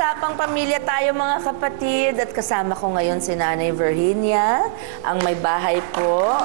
usapang pamilya tayo mga kapatid at kasama ko ngayon si Nanay Virginia, ang may bahay po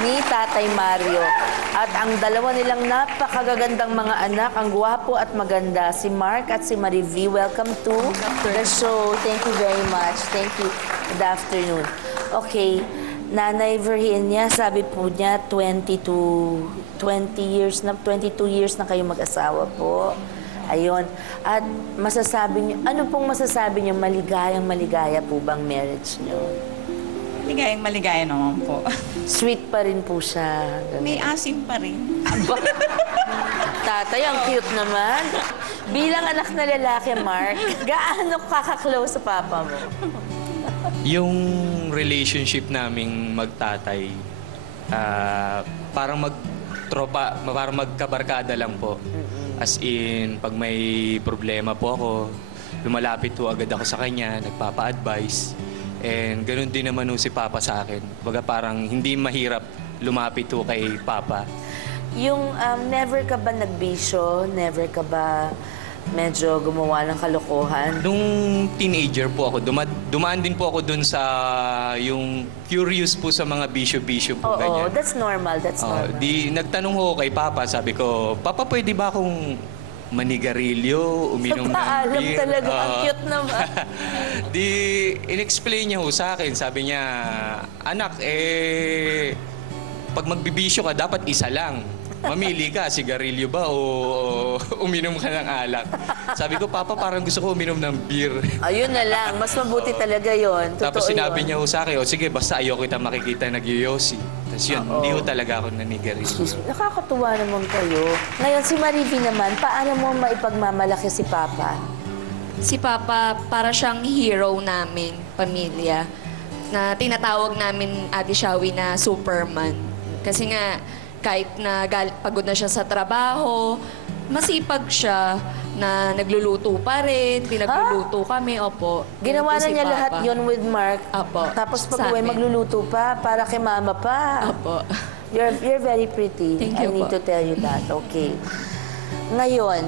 ni Tatay Mario. At ang dalawa nilang napakagagandang mga anak, ang gwapo at maganda, si Mark at si Marie V. Welcome to the show. Thank you very much. Thank you. Good afternoon. Okay, Nanay Virginia, sabi po niya 22 years na kayo mag-asawa po. Ayun. At masasabi niyo, ano pong masasabi niyo, maligaya po bang marriage niyo? Maligaya naman po. Sweet pa rin po siya. Ganun. May asim pa rin. Tatay, ang cute naman. Bilang anak na lalaki, Mark, gaano kaka-close sa papa mo? Yung relationship naming magtatay, parang magtropa, parang magkabarkada lang po. As in, pag may problema po ako, lumalapit po agad ako sa kanya, nagpapa-advise. And ganun din naman si Papa sa akin. Baga parang hindi mahirap lumapit po kay Papa. Yung never ka ba nagbisyo? Never ka ba medyo gumawa ng kalokohan? Nung teenager po ako, dumaan din po ako dun sa yung curious po sa mga bisyo-bisyo po, ganyan. Oo, that's normal, that's normal. Di nagtanong ko kay Papa, sabi ko, Papa, pwede ba akong manigarilyo, uminom ng Paalam beer? talaga, ang cute naman. Di, in-explain niya ho sa akin, sabi niya, anak, pag magbibisyo ka, dapat isa lang. Mamili ka, sigarilyo ba o uminom ka ng alak? Sabi ko, Papa, parang gusto ko uminom ng beer. Ayun na lang, mas mabuti talaga yon. Tapos sinabi niya ho sa akin, sige, basta ayoko kita makikita nagyoyosi. Tapos yun, hindi ho talaga ako nanigarilyo. Nakakatuwa naman kayo. Ngayon, si Marie V naman, paano mo maipagmamalaki si Papa? Si Papa, para siyang hero namin, pamilya, na tinatawag namin Ate Shawi na Superman. Kasi nga, kahit na pagod na siya sa trabaho, masipag siya na nagluluto pa rin, pinagluluto kami, opo. Ginawa Yun po na si niya Papa. lahat yon with Mark. Opo. Tapos Sa pag uwi, amin. magluluto pa para kay Mama pa. Opo. You're very pretty. Thank I you need po. to tell you that. Okay. Ngayon,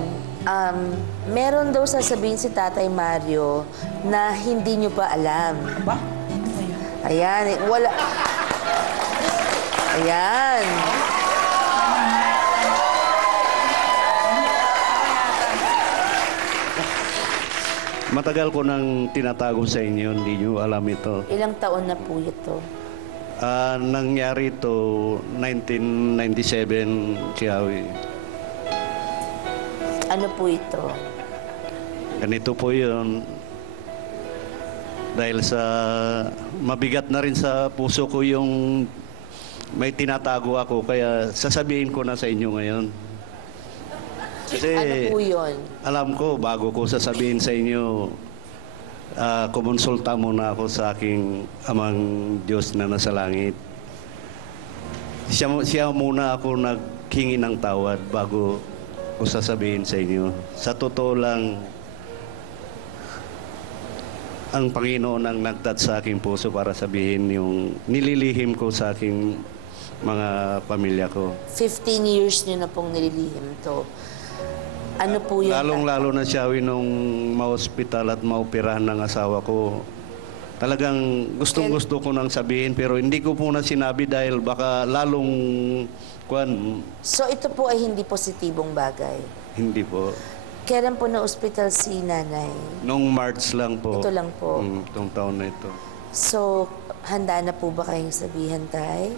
meron daw sasabihin si Tatay Mario na hindi niyo pa alam. Ba? Ayan, wala. Ayan. Matagal ko nang tinatago sa inyo, hindi nyo alam ito. Ilang taon na po ito? Nangyari ito 1997, Chiawi. Ano po ito? Ganito po yun. Dahil sa mabigat na rin sa puso ko yung may tinatago ako, kaya sasabihin ko na sa inyo ngayon. Kasi Ano po yun? alam ko, bago ko sasabihin sa inyo, kumonsulta muna ako sa aking amang Diyos na nasa langit. Siya muna ako naghingi ng tawad bago ko sasabihin sa inyo. Sa totoo lang, ang Panginoon ang nagtat sa aking puso para sabihin yung nililihim ko sa aking mga pamilya ko. 15 years niyo na pong nililihim to. Ano po yun? Lalong-lalo na siya nung ma-hospital at maoperahan ng asawa ko. Talagang gustong-gusto ko nang sabihin pero hindi ko po na sinabi dahil baka lalong So ito po ay hindi positibong bagay. Hindi po. Kailan po na-hospital si nanay? Nung March lang po. Ito lang po. Itong taon na ito. So, handa na po ba kayong sabihan, Tay?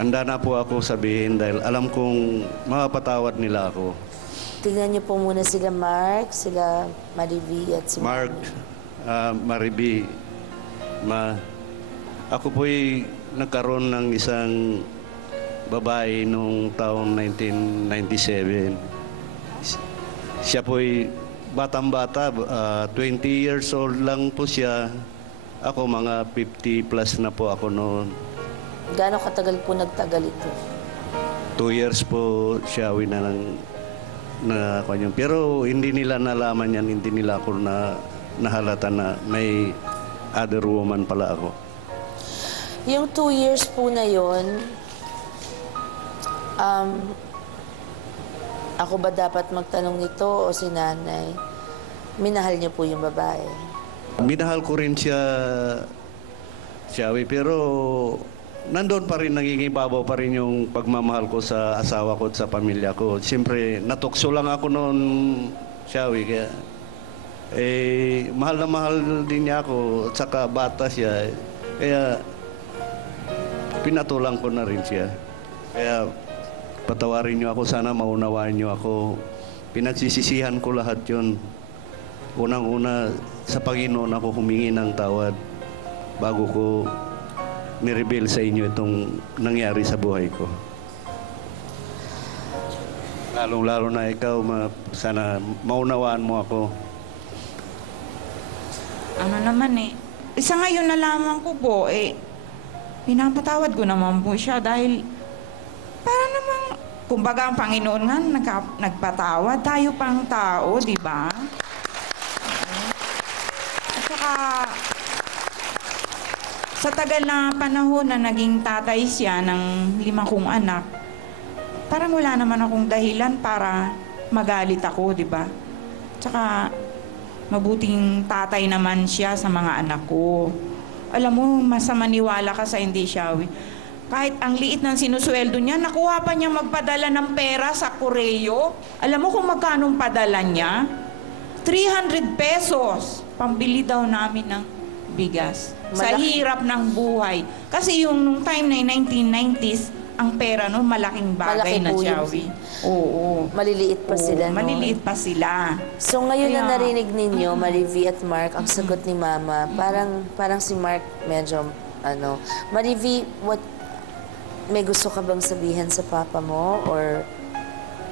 Handa na po ako sabihin dahil alam kong mapapatawad nila ako. Tingnan niyo po muna sila Mark, sila Marivi at si Mark, Mami. Maribi, ako po'y nagkaroon ng isang babae noong taong 1997. Siya po'y batang-bata, 20 years old lang po siya. Ako mga 50 plus na po ako noon. Gaano katagal po nagtagal ito? 2 years po siya na kanyang. Pero hindi nila nalaman yan, hindi nila ako nahalata na may other woman pala ako. Yung 2 years po na yon, ako ba dapat magtanong nito o si nanay? minahal niyo po yung babae? Minahal ko rin siya, Shawi, pero nandoon pa rin, nangingibabaw pa rin yung pagmamahal ko sa asawa ko at sa pamilya ko. Siyempre, natukso lang ako noon, Shawi, kaya mahal na mahal din niya ako at saka bata siya. Kaya pinatulang ko na rin siya. Kaya patawarin niyo ako, sana maunawaan niyo ako. Pinagsisisihan ko lahat yun. Unang-una, sa Panginoon ako humingi ng tawad bago ko nireveal sa inyo itong nangyari sa buhay ko. Lalong-lalo na ikaw, sana maunawaan mo ako. Ano naman isa ngayon na lamang ko po, pinapatawad ko naman po siya dahil para namang, kumbaga ang Panginoon nga nagpatawad, tayo pang tao, di ba? At saka, sa tagal na panahon na naging tatay siya ng 5 kong anak, parang wala naman akong dahilan para magalit ako, di ba? Tsaka, mabuting tatay naman siya sa mga anak ko. Alam mo, maniwala ka sa hindi, Shawi. Kahit ang liit ng sinusweldo niya, nakuha pa niya magpadala ng pera sa Koreo. Alam mo kung magkano padala niya? 300 pesos. Pambili daw namin ng bigas. Sa hirap ng buhay. Kasi yung nung time na 1990s, ang pera no, malaking bagay Malaki na, po yun. Shawi. Oo. Maliliit pa sila, no? Maliliit pa sila. So ngayon na Kaya- narinig ninyo, Marivi at Mark, ang sagot ni Mama, parang si Mark medyo, Marivi, may gusto ka bang sabihin sa papa mo? Or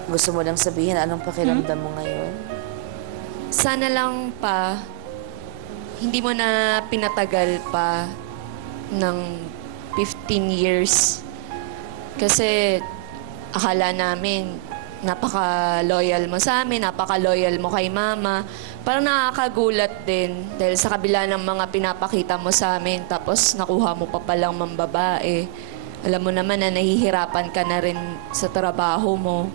gusto mo lang sabihin anong pakiramdam mo ngayon? Sana lang pa, hindi mo na pinatagal pa ng 15 years. Kasi akala namin, napaka-loyal mo sa amin, napaka-loyal mo kay Mama. Parang nakakagulat din dahil sa kabila ng mga pinapakita mo sa amin, tapos nakuha mo pa palang mambabae. Alam mo naman na nahihirapan ka na rin sa trabaho mo.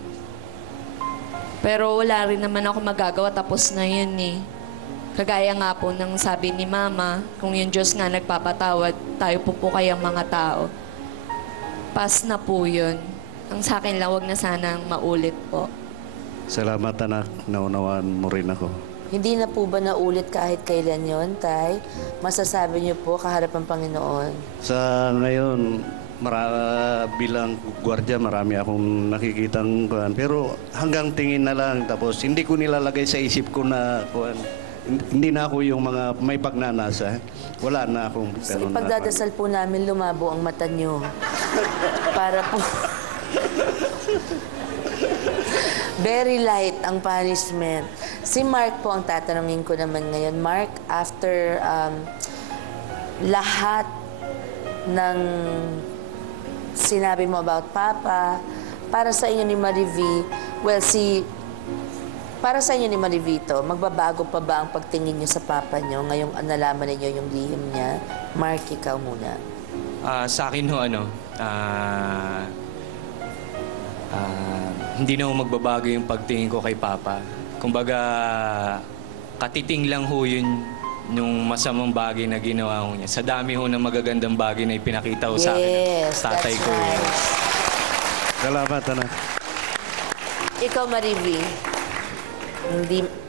Pero wala rin naman ako magagawa, tapos na yun eh. Kagaya nga po ng sabi ni Mama, kung yung Diyos nga nagpapatawad, tayo po kayang mga tao. Pass na po yun. Ang sa akin lang, wag na sanang maulit po. Salamat, anak. Naunawaan mo rin ako. Hindi na po ba naulit kahit kailan yon, Tay? Masasabi niyo po kaharap ang Panginoon. Sa ngayon, bilang gwardiya, marami akong nakikitang kuhan. Pero hanggang tingin na lang. Tapos hindi ko nilalagay sa isip ko na kuhan. Hindi na ako yung mga may pagnanasa. Wala na akong So, ganun na ipagdadasal po namin lumabo ang mata niyo. Para po... Very light ang punishment. Si Mark po ang tatanungin ko naman ngayon. Mark, after lahat ng sinabi mo about Papa, para sa inyo ni Marivi, para sa inyo ni Marivito, magbabago pa ba ang pagtingin niyo sa Papa niyo ngayong nalaman ninyo yung lihim niya? Mark, ikaw muna. Sa akin ho, hindi na ho magbabago yung pagtingin ko kay Papa. Kumbaga, katiting lang ho yun yung masamang bagay na ginawa ho niya. Sa dami ho ng magagandang bagay na ipinakita ho sa akin. Yes, Tatay that's ko. right. Salamat, anak. Ikaw, Marivi,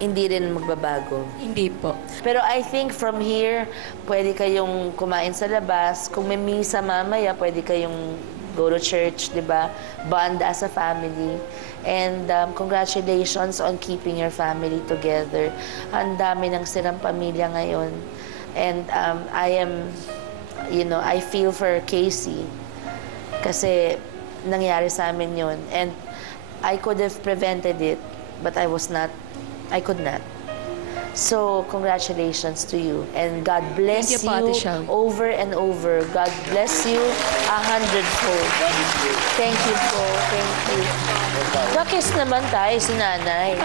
hindi rin magbabago. Hindi po. Pero I think from here, pwede kayong kumain sa labas. Kung may misa mamaya, pwede kayong go to church, di ba? Bond as a family. And congratulations on keeping your family together. Ang dami ng silang pamilya ngayon. And I feel for Casey. Kasi nangyari sa amin yun. And I could have prevented it, but I could not. So, congratulations to you. And God bless Thank you po, Ate you Shao. over and over. God bless you 100-fold. Thank you po. Thank you. Kakis naman tayo si nanay.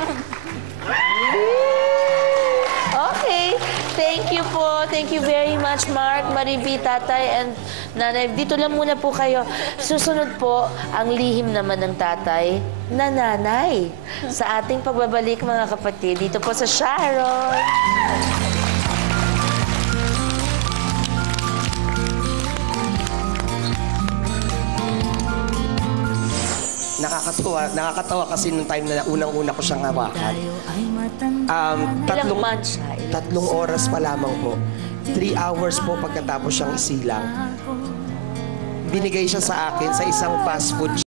Okay. Thank you po. Thank you very much, Mark, Marivi, Tatay, and Nanay. Dito lang muna po kayo. Susunod po, ang lihim naman ng tatay na nanay. Sa ating pagbabalik, mga kapatid, dito po sa Sharon. Nakakatawa kasi nung time na unang-una ko siyang hawakan. Ilang months siya? 3 oras pa lamang po. 3 hours po pagkatapos siyang isilang. Binigay siya sa akin sa isang fast food